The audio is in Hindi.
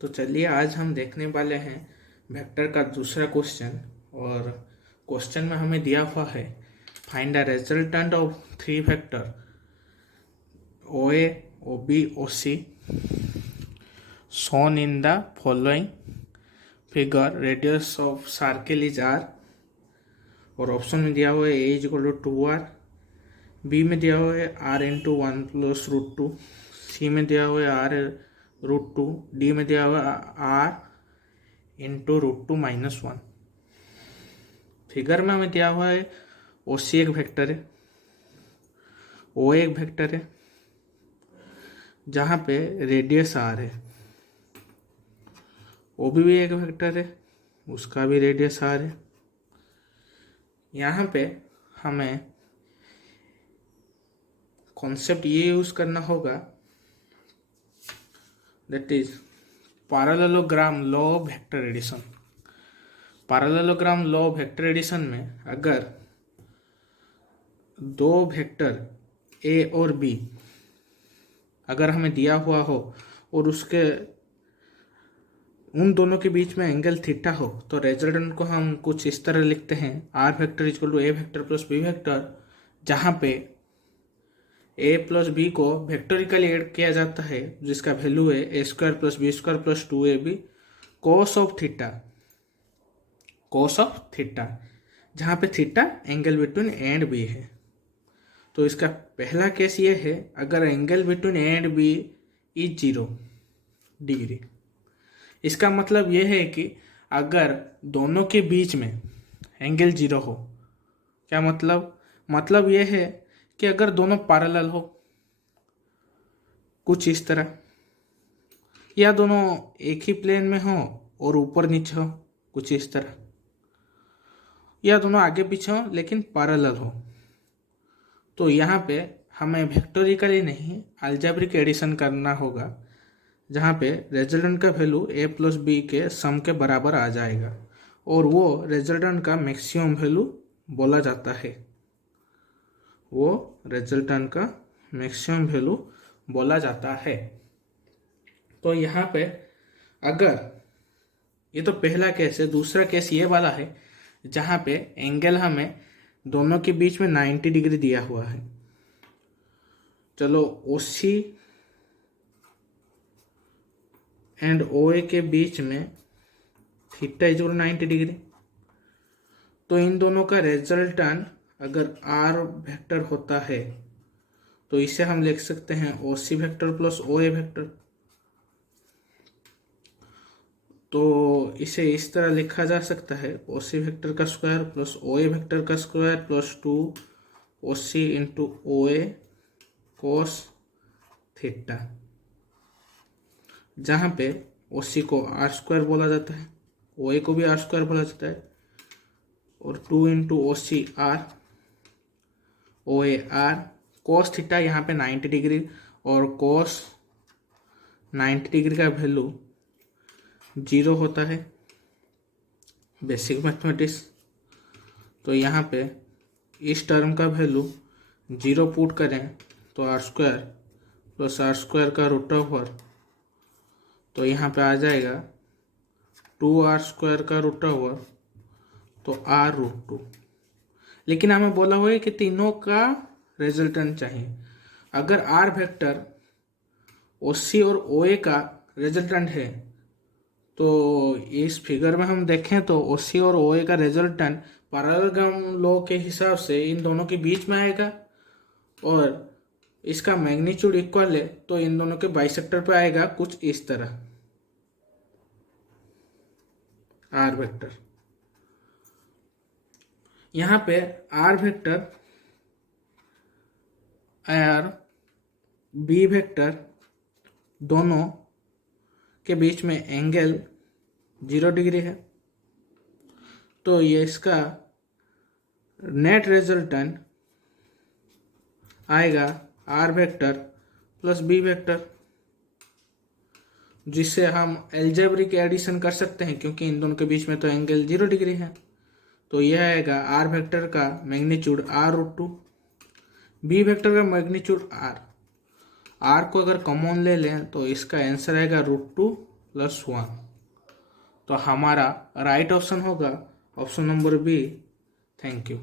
तो चलिए आज हम देखने वाले हैं वेक्टर का दूसरा क्वेश्चन। और क्वेश्चन में हमें दिया हुआ है find the resultant of three vector O A O B O C shown in the following figure. Radius of circle is R और ऑप्शन में दिया हुआ है A is equal to 2r, B में दिया हुआ है r into 1 plus root 2, C में दिया हुआ है r रूट 2, डी में दिया हुआ है r into root 2 minus 1। Figure में हमें दिया हुआ है ओ सी एक वेक्टर है, ओ एक वेक्टर है जहाँ पे रेडियस r है, ओ भी एक वेक्टर है उसका भी रेडियस r है। यहाँ पे हमें कॉन्सेप्ट ये यूज करना होगा that is parallelogram law of vector addition. Parallelogram law of vector addition में अगर दो वेक्टर ए और बी अगर हमें दिया हुआ हो और उसके उन दोनों के बीच में एंगल थीटा हो तो रिजल्टेंट को हम कुछ इस तरह लिखते हैं R vector equal to A vector plus B vector, जहाँ पे ए प्लस बी को वेक्टोरिकली ऐड किया जाता है जिसका वैल्यू है A square plus B square plus 2ab cos of theta, जहाँ पे theta angle between A and B है। तो इसका पहला केस ये है अगर angle between A and B is 0 degree. इसका मतलब यह है कि अगर दोनों के बीच में एंगल 0 हो, क्या मतलब यह है कि अगर दोनों पैरेलल हो कुछ इस तरह, या दोनों एक ही प्लेन में हो और ऊपर नीचे हो कुछ इस तरह, या दोनों आगे पीछे हो लेकिन पैरेलल हो, तो यहाँ पे हमें वेक्टोरिकली नहीं अलजेब्रिक एडिशन करना होगा जहाँ पे रिजल्टेंट का वैल्यू ए प्लस बी के सम के बराबर आ जाएगा और वो रिजल्टेंट का मैक्सिमम वैल्यू बोला जाता है, वो रिजल्टेंट का मैक्सिमम वैल्यू बोला जाता है। तो यहाँ पे अगर ये तो पहला केस है, दूसरा केस ये वाला है जहाँ पे एंगल हमें दोनों के बीच में 90 डिग्री दिया हुआ है। चलो ओसी एंड ओ ए के बीच में थीटा इज 90 डिग्री, तो इन दोनों का रिजल्टेंट अगर आर वेक्टर होता है तो इसे हम लिख सकते हैं ओ सी वेक्टर प्लस ओ ए वेक्टर। तो इसे इस तरह लिखा जा सकता है ओ सी वेक्टर का स्क्वायर प्लस ओ ए वेक्टर का स्क्वायर प्लस 2 ओ सी इंटू ओ ए कोस थीटा, जहाँ पे ओ सी को आर स्क्वायर बोला जाता है, ओ ए को भी आर स्क्वायर बोला जाता है और 2 into O C R O A R cos theta यहाँ पे 90 डिग्री और कोस 90 डिग्री का वैल्यू 0 होता है बेसिक मैथमेटिक्स। तो यहाँ पे इस टर्म का वैल्यू 0 पुट करें तो R square plus R square का रूट ओवर, तो यहाँ पे आ जाएगा 2r स्क्वायर का रूट ओवर तो r रूट 2। लेकिन हमें बोला हुआ है कि तीनों का रिजल्टेंट चाहिए। अगर r वेक्टर OC और OA का रिजल्टेंट है तो इस फिगर में हम देखें तो OC और OA का रिजल्टेंट पैरेललोग्राम लॉ के हिसाब से इन दोनों के बीच में आएगा और इसका मैग्नीट्यूड इक्वल है तो इन दोनों के बाइसेक्टर पे आएगा कुछ इस तरह आर वेक्टर। यहाँ पे आर वेक्टर और बी वेक्टर दोनों के बीच में एंगल 0 डिग्री है, तो ये इसका नेट रिजल्टेंट आएगा R vector plus B vector, जिससे हम अलजेब्रिक एडिशन कर सकते हैं क्योंकि इन दोनों के बीच में तो एंगल 0 डिग्री है। तो यह आएगा आर वेक्टर का magnitude R root 2, B vector का मैग्नीट्यूड आर को अगर कॉमन ले लें तो इसका आंसर आएगा रूट 2 प्लस 1। तो हमारा राइट ऑप्शन होगा option number B. Thank you.